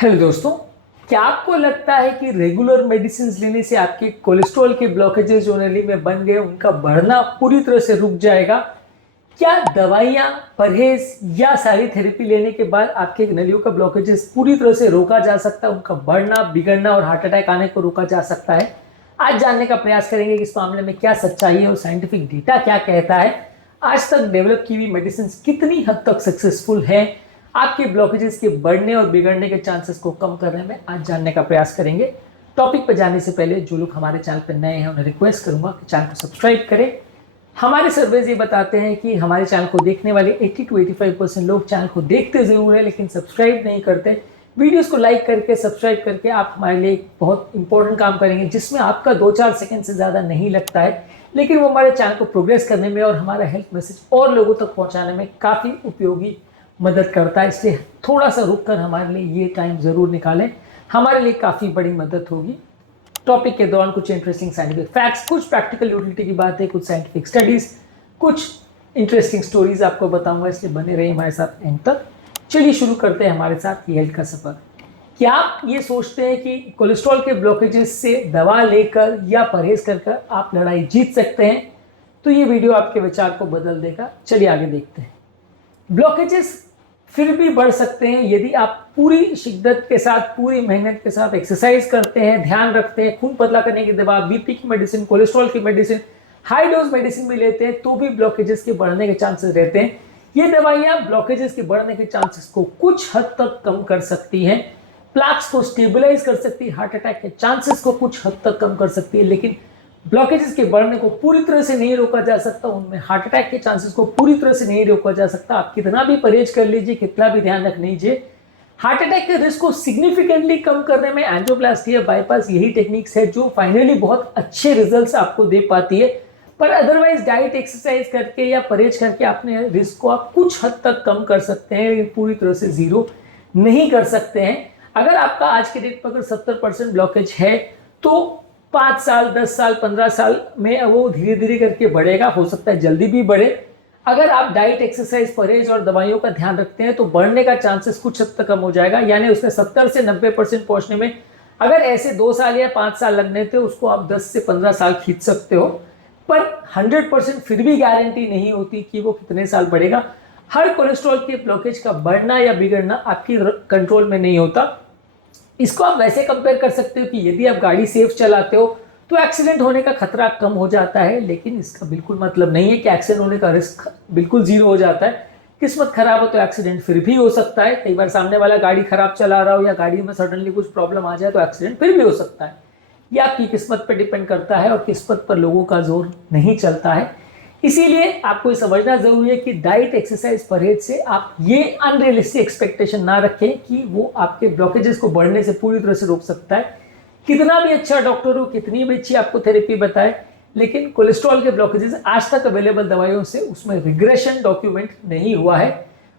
Hello दोस्तों, क्या आपको लगता है कि रेगुलर मेडिसिन लेने से आपके कोलेस्ट्रॉल के ब्लॉकेजेस जो नली में बन गए उनका बढ़ना पूरी तरह से रुक जाएगा? क्या दवाइयाँ, परहेज या सारी थेरेपी लेने के बाद आपके नलियों का ब्लॉकेजेस पूरी तरह से रोका जा सकता है, उनका बढ़ना, बिगड़ना और हार्ट अटैक आने को रोका जा सकता है? आज जानने का प्रयास करेंगे कि इस मामले में क्या सच्चाई है और साइंटिफिक डेटा क्या कहता है। आज तक डेवलप की हुई मेडिसिन कितनी हद तक सक्सेसफुल है आपके ब्लॉकेजेस के बढ़ने और बिगड़ने के चांसेस को कम करने में, आज जानने का प्रयास करेंगे। टॉपिक पर जाने से पहले जो लोग हमारे चैनल पर नए हैं उन्हें रिक्वेस्ट करूंगा कि चैनल को सब्सक्राइब करें। हमारे सर्वेज ये बताते हैं कि हमारे चैनल को देखने वाले 80 to 85% लोग चैनल को देखते जरूर है लेकिन सब्सक्राइब नहीं करते। वीडियोस को लाइक करके, सब्सक्राइब करके आप हमारे लिए एक बहुत इंपॉर्टेंट काम करेंगे जिसमें आपका 2-4 सेकंड से ज़्यादा नहीं लगता है, लेकिन वो हमारे चैनल को प्रोग्रेस करने में और हमारा हेल्थ मैसेज और लोगों तक पहुंचाने में काफ़ी उपयोगी मदद करता है। इसलिए थोड़ा सा रुक कर हमारे लिए ये टाइम ज़रूर निकालें, हमारे लिए काफ़ी बड़ी मदद होगी। टॉपिक के दौरान कुछ इंटरेस्टिंग साइंटिफिक फैक्ट्स, कुछ प्रैक्टिकल यूटिलिटी की बातें, कुछ साइंटिफिक स्टडीज़, कुछ इंटरेस्टिंग स्टोरीज आपको बताऊंगा, इसलिए बने रहिए हमारे साथ एंड तक। चलिए शुरू करते हैं हमारे साथ ये हेल्थ का सफ़र। क्या आप ये सोचते हैं कि कोलेस्ट्रॉल के ब्लॉकेजेस से दवा लेकर या परहेज कर आप लड़ाई जीत सकते हैं? तो ये वीडियो आपके विचार को बदल देगा। चलिए आगे देखते हैं। ब्लॉकेजेस फिर भी बढ़ सकते हैं यदि आप पूरी शिद्दत के साथ, पूरी मेहनत के साथ एक्सरसाइज करते हैं, ध्यान रखते हैं, खून पतला करने की दवा, बीपी की मेडिसिन, कोलेस्ट्रॉल की मेडिसिन, हाई डोज मेडिसिन भी लेते हैं तो भी ब्लॉकेजेस के बढ़ने के चांसेस रहते हैं। ये दवाइयाँ ब्लॉकेजेस के बढ़ने के चांसेस को कुछ हद तक कम कर सकती हैं, प्लाक्स को स्टेबलाइज कर सकती है, हार्ट अटैक के चांसेस को कुछ हद तक कम कर सकती है, लेकिन ब्लॉकेजेस के बढ़ने को पूरी तरह से नहीं रोका जा सकता। उनमें हार्ट अटैक के चांसेस को पूरी तरह से नहीं रोका जा सकता। आप कितना भी परहेज कर लीजिए, कितना भी ध्यान रख लीजिए, हार्ट अटैक के रिस्क को सिग्निफिकेंटली कम करने में एंजियोप्लास्टी या बाईपास यही टेक्निक्स है जो फाइनली बहुत अच्छे रिजल्ट्स आपको दे पाती है। पर अदरवाइज डाइट, एक्सरसाइज करके या परहेज करके अपने रिस्क को आप कुछ हद तक कम कर सकते हैं, पूरी तरह से जीरो नहीं कर सकते हैं। अगर आपका आज के डेट पर अगर 70% ब्लॉकेज है तो 5 साल, 10 साल, 15 साल में वो धीरे धीरे करके बढ़ेगा, हो सकता है जल्दी भी बढ़े। अगर आप डाइट, एक्सरसाइज, परहेज और दवाइयों का ध्यान रखते हैं तो बढ़ने का चांसेस कुछ हद तक कम हो जाएगा। यानी उसमें 70 से 90% पहुंचने में अगर ऐसे 2 साल या 5 साल लगने थे, उसको आप 10 से 15 साल खींच सकते हो। पर 100% फिर भी गारंटी नहीं होती कि वो कितने साल बढ़ेगा। हर कोलेस्ट्रॉल के ब्लॉकेज का बढ़ना या बिगड़ना आपकी कंट्रोल में नहीं होता। इसको आप वैसे कंपेयर कर सकते हो कि यदि आप गाड़ी सेफ चलाते हो तो एक्सीडेंट होने का खतरा कम हो जाता है, लेकिन इसका बिल्कुल मतलब नहीं है कि एक्सीडेंट होने का रिस्क बिल्कुल जीरो हो जाता है। किस्मत खराब हो तो एक्सीडेंट फिर भी हो सकता है। कई बार सामने वाला गाड़ी खराब चला रहा हो या गाड़ी में सडनली कुछ प्रॉब्लम आ जाए तो एक्सीडेंट फिर भी हो सकता है। यह आपकी किस्मत पर डिपेंड करता है और किस्मत पर लोगों का जोर नहीं चलता है। इसीलिए आपको ये समझना जरूरी है कि डाइट, एक्सरसाइज, परहेज से आप ये अनरियलिस्टिक एक्सपेक्टेशन ना रखें कि वो आपके ब्लॉकेजेस को बढ़ने से पूरी तरह से रोक सकता है। कितना भी अच्छा डॉक्टर हो, कितनी भी अच्छी आपको थेरेपी बताए, लेकिन कोलेस्ट्रॉल के ब्लॉकेजेस आज तक अवेलेबल दवाइयों से उसमें रिग्रेशन डॉक्यूमेंट नहीं हुआ है।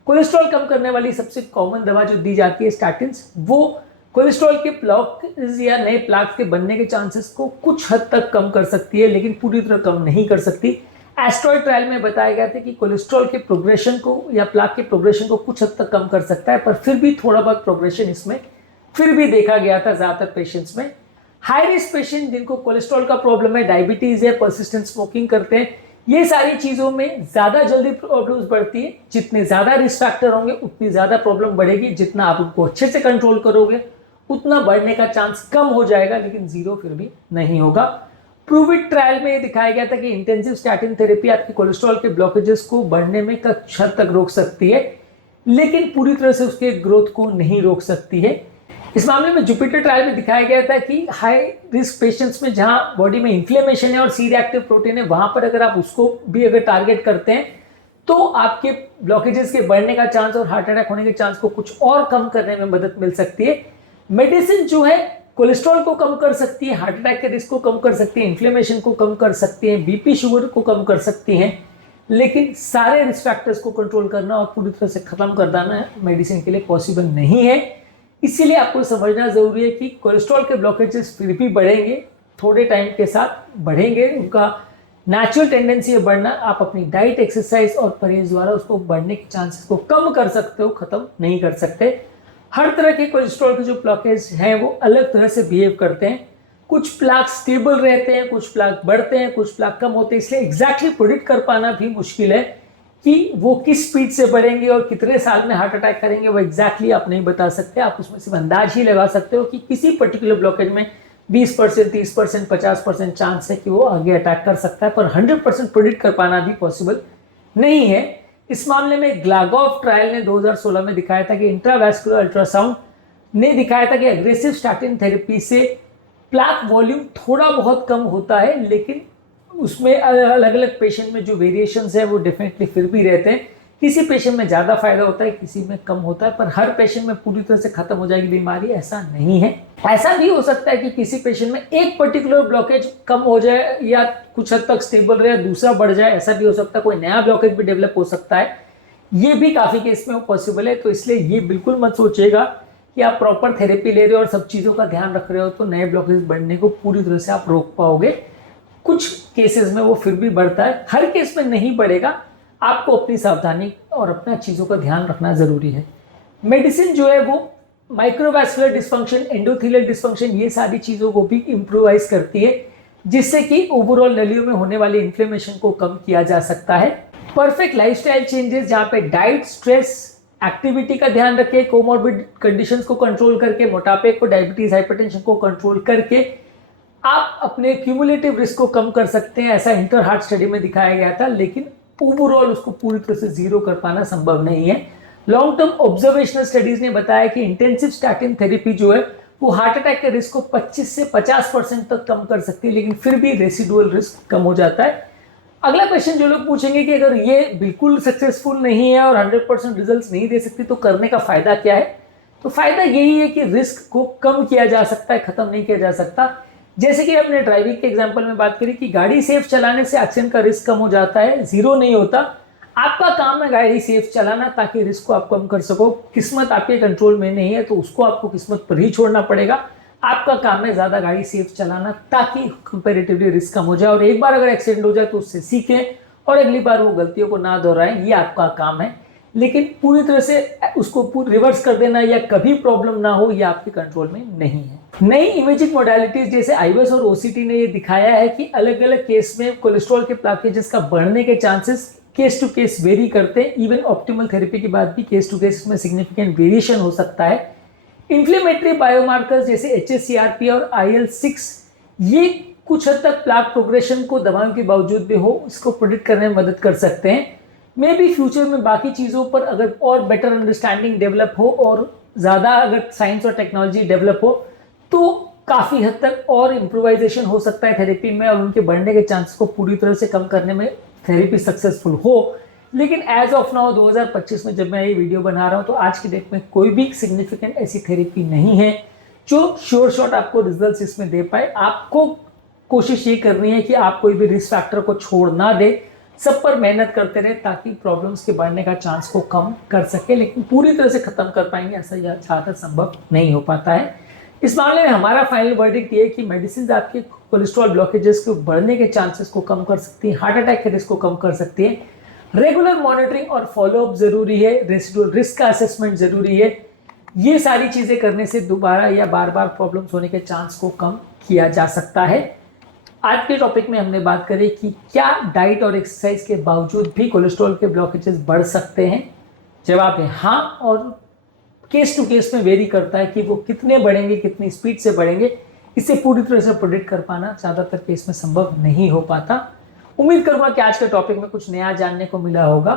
कोलेस्ट्रॉल कम करने वाली सबसे कॉमन दवा जो दी जाती है स्टैटिन्स, वो कोलेस्ट्रॉल के ब्लॉकेज या नए प्लाक के बनने के चांसेस को कुछ हद तक कम कर सकती है, लेकिन पूरी तरह कम नहीं कर सकती। एस्ट्रॉयड ट्रायल में बताया गया था कि कोलेस्ट्रॉल के प्रोग्रेशन को या प्लाक के प्रोग्रेशन को कुछ हद तक कम कर सकता है, पर फिर भी थोड़ा बहुत प्रोग्रेशन इसमें फिर भी देखा गया था ज़्यादातर पेशेंट्स में। हाई रिस्क पेशेंट जिनको कोलेस्ट्रॉल का प्रॉब्लम है, डायबिटीज़ है, परसिस्टेंट स्मोकिंग करते हैं, ये सारी चीज़ों में ज़्यादा जल्दी प्रॉब्लम्स बढ़ती है। जितने ज़्यादा रिस्क फैक्टर होंगे उतनी ज़्यादा प्रॉब्लम बढ़ेगी। जितना आप उनको अच्छे से कंट्रोल करोगे उतना बढ़ने का चांस कम हो जाएगा, लेकिन जीरो फिर भी नहीं होगा। प्रूविट ट्रायल में दिखाया गया था कि इंटेंसिव स्टैटिन थेरेपी आपके कोलेस्ट्रॉल के ब्लॉकेजेस को बढ़ने में कुछ हद तक रोक सकती है, लेकिन पूरी तरह से उसके ग्रोथ को नहीं रोक सकती है। इस मामले में जुपिटर ट्रायल में दिखाया गया था कि हाई रिस्क पेशेंट्स में जहां बॉडी में इन्फ्लेमेशन है और सी रिएक्टिव प्रोटीन है, वहां पर अगर आप उसको भी अगर टारगेट करते हैं तो आपके ब्लॉकेजेस के बढ़ने का चांस और हार्ट अटैक होने के चांस को कुछ और कम करने में मदद मिल सकती है। मेडिसिन जो है कोलेस्ट्रॉल को कम कर सकती है, हार्ट अटैक के रिस्क को कम कर सकती है, इन्फ्लेमेशन को कम कर सकती है, बीपी शुगर को कम कर सकती हैं, लेकिन सारे रिस्क फैक्टर्स को कंट्रोल करना और पूरी तरह से खत्म कर देना मेडिसिन के लिए पॉसिबल नहीं है। इसीलिए आपको समझना जरूरी है कि कोलेस्ट्रॉल के ब्लॉकेजेस फिर भी बढ़ेंगे, थोड़े टाइम के साथ बढ़ेंगे। उनका नेचुरल टेंडेंसी है बढ़ना। आप अपनी डाइट, एक्सरसाइज और परहेज द्वारा उसको बढ़ने के चांसेस को कम कर सकते हो, खत्म नहीं कर सकते। हर तरह के कोलेस्ट्रॉल के जो ब्लॉकेज हैं वो अलग तरह से बिहेव करते हैं। कुछ प्लाक स्टेबल रहते हैं, कुछ प्लाक बढ़ते हैं, कुछ प्लाक कम होते हैं। इसलिए एग्जैक्टली प्रेडिक्ट कर पाना भी मुश्किल है कि वो किस स्पीड से बढ़ेंगे और कितने साल में हार्ट अटैक करेंगे, वो एग्जैक्टली आप नहीं बता सकते। आप उसमें सिर्फ अंदाज ही लगा सकते हो कि किसी पर्टिकुलर ब्लॉकेज में 20%, 30%, 50% चांस है कि वो आगे अटैक कर सकता है, पर 100% प्रेडिक्ट कर पाना भी पॉसिबल नहीं है। इस मामले में ग्लागोव ट्रायल ने 2016 में दिखाया था कि इंट्रावैस्कुलर अल्ट्रासाउंड ने दिखाया था कि एग्रेसिव स्टैटिन थेरेपी से प्लाक वॉल्यूम थोड़ा बहुत कम होता है, लेकिन उसमें अलग अलग पेशेंट में जो वेरिएशंस है वो डेफिनेटली फिर भी रहते हैं। किसी पेशेंट में ज़्यादा फायदा होता है, किसी में कम होता है, पर हर पेशेंट में पूरी तरह से खत्म हो जाएगी बीमारी ऐसा नहीं है। ऐसा भी हो सकता है कि किसी पेशेंट में एक पर्टिकुलर ब्लॉकेज कम हो जाए या कुछ हद तक स्टेबल रहे, दूसरा बढ़ जाए, ऐसा भी हो सकता है। कोई नया ब्लॉकेज भी डेवलप हो सकता है, ये भी काफ़ी केस में पॉसिबल है। तो इसलिए ये बिल्कुल मत सोचिएगा कि आप प्रॉपर थेरेपी ले रहे हो और सब चीज़ों का ध्यान रख रहे हो तो नए ब्लॉकेज बढ़ने को पूरी तरह से आप रोक पाओगे। कुछ केसेस में वो फिर भी बढ़ता है, हर केस में नहीं बढ़ेगा। आपको अपनी सावधानी और अपना चीज़ों का ध्यान रखना ज़रूरी है। मेडिसिन जो है वो माइक्रोवैस्कुलर डिस्फंक्शन, एंडोथेलियल डिस्फंक्शन, ये सारी चीज़ों को भी इम्प्रूवाइज करती है, जिससे कि ओवरऑल नलियों में होने वाली इन्फ्लेमेशन को कम किया जा सकता है। परफेक्ट लाइफस्टाइल चेंजेस जहाँ पे डाइट, स्ट्रेस, एक्टिविटी का ध्यान रखें, कोमॉर्बिड कंडीशंस को कंट्रोल करके, मोटापे को, डायबिटीज, हाइपरटेंशन को कंट्रोल करके आप अपने क्यूमुलेटिव रिस्क को कम कर सकते हैं। ऐसा इंटर हार्ट स्टडी में दिखाया गया था, लेकिन ओवरऑल उसको पूरी तरह से जीरो कर पाना संभव नहीं है। लॉन्ग टर्म ऑब्जर्वेशनल स्टडीज ने बताया कि इंटेंसिव स्टैटिन थेरेपी जो है वो हार्ट अटैक के रिस्क को 25 से 50% तक कम कर सकती है, लेकिन फिर भी रेसिडुअल रिस्क कम हो जाता है। अगला क्वेश्चन जो लोग पूछेंगे कि अगर ये बिल्कुल सक्सेसफुल नहीं है और 100% रिजल्ट्स नहीं दे सकती तो करने का फायदा क्या है? तो फायदा यही है कि रिस्क को कम किया जा सकता है, खत्म नहीं किया जा सकता। जैसे कि आपने ड्राइविंग के एग्जांपल में बात करी कि गाड़ी सेफ चलाने से एक्सीडेंट का रिस्क कम हो जाता है, जीरो नहीं होता। आपका काम है गाड़ी सेफ चलाना ताकि रिस्क को आप कम कर सको। किस्मत आपके कंट्रोल में नहीं है तो उसको आपको किस्मत पर ही छोड़ना पड़ेगा। आपका काम है ज़्यादा गाड़ी सेफ चलाना ताकि कंपैरेटिवली रिस्क कम हो जाए, और एक बार अगर एक्सीडेंट हो जाए तो उससे सीखें और अगली बार वो गलतियों को ना दोहराएं, ये आपका काम है। लेकिन पूरी तरह से उसको रिवर्स कर देना या कभी प्रॉब्लम ना हो, ये आपके कंट्रोल में नहीं है। नई इमेजिंग मोडालिटीज जैसे आईवेस और ओसीटी ने ये दिखाया है कि अलग अलग केस में कोलेस्ट्रॉल के ब्लॉकेजेस का बढ़ने के chances case to case vary करते हैं। इवन ऑप्टिमल थेरेपी के बाद भी केस टू केस में सिग्निफिकेंट वेरिएशन हो सकता है। इन्फ्लेमेटरी बायोमार्कर्स जैसे HSCRP और IL-6 ये कुछ हद तक प्लाक प्रोग्रेशन को दवाओं के बावजूद भी हो इसको प्रेडिक्ट करने में मदद कर सकते हैं। मे बी फ्यूचर में बाकी चीज़ों पर अगर और बेटर अंडरस्टैंडिंग डेवलप हो और ज़्यादा अगर साइंस और टेक्नोलॉजी डेवलप हो तो काफ़ी हद तक और इम्प्रोवाइजेशन हो सकता है थेरेपी में और उनके बढ़ने के चांसेस को पूरी तरह से कम करने में थेरेपी सक्सेसफुल हो। लेकिन एज ऑफ नाउ 2025 में जब मैं ये वीडियो बना रहा हूँ तो आज की डेट में कोई भी सिग्निफिकेंट ऐसी थेरेपी नहीं है जो श्योर शॉट आपको रिजल्ट्स इसमें दे पाए। आपको कोशिश ये करनी है कि आप कोई भी रिस्क फैक्टर को छोड़ ना दे, सब पर मेहनत करते रहे ताकि प्रॉब्लम्स के बढ़ने का चांस को कम कर सके, लेकिन पूरी तरह से खत्म कर पाएंगे ऐसा ज़्यादा संभव नहीं हो पाता है। इस मामले में हमारा फाइनल वर्डिक्ट ये है कि मेडिसिन आपके कोलेस्ट्रॉल ब्लॉकेजेस के बढ़ने के चांसेस को कम कर सकती है, हार्ट अटैक के रिस्क को कम कर सकती है। रेगुलर मॉनिटरिंग और फॉलोअप जरूरी है, रेसिडुअल रिस्क का असेसमेंट जरूरी है। ये सारी चीज़ें करने से दोबारा या बार बार प्रॉब्लम्स होने के चांस को कम किया जा सकता है। आज के टॉपिक में हमने बात करी कि क्या डाइट और एक्सरसाइज के बावजूद भी कोलेस्ट्रॉल के ब्लॉकेजेस बढ़ सकते हैं। जवाब है हाँ, और केस टू केस में वेरी करता है कि वो कितने बढ़ेंगे, कितनी स्पीड से बढ़ेंगे। इसे पूरी तरह से प्रेडिक्ट कर पाना ज़्यादातर केस में संभव नहीं हो पाता। उम्मीद करूंगा कि आज के टॉपिक में कुछ नया जानने को मिला होगा।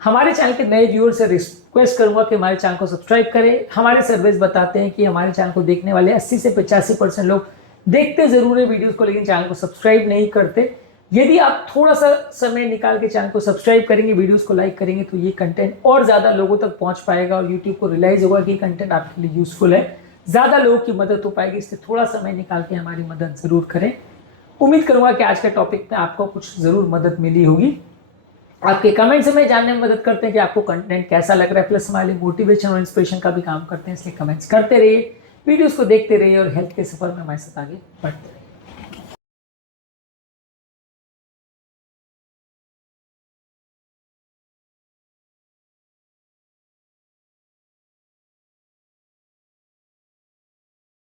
हमारे चैनल के नए व्यूअर से रिक्वेस्ट करूंगा कि हमारे चैनल को सब्सक्राइब करें। हमारे सर्वेज बताते हैं कि हमारे चैनल को देखने वाले 80 से 85% लोग देखते जरूर है वीडियोस को, लेकिन चैनल को सब्सक्राइब नहीं करते। यदि आप थोड़ा सा समय निकाल के चैनल को सब्सक्राइब करेंगे, वीडियोस को लाइक करेंगे तो ये कंटेंट और ज़्यादा लोगों तक पहुँच पाएगा और यूट्यूब को रियलाइज़ होगा कि कंटेंट आपके लिए यूजफुल है, ज़्यादा लोगों की मदद हो पाएगी। इसलिए थोड़ा समय निकाल के हमारी मदद ज़रूर करें। उम्मीद करूंगा कि आज के टॉपिक में आपको कुछ ज़रूर मदद मिली होगी। आपके कमेंट से हमें जानने में मदद करते हैं कि आपको कंटेंट कैसा लग रहा है, प्लस हमारे लिए मोटिवेशन और इंस्पिरेशन का भी काम करते हैं। इसलिए कमेंट्स करते रहिए, वीडियोस को देखते रहिए और हेल्थ के सफर में हमारे साथ आगे बढ़ते रहिए।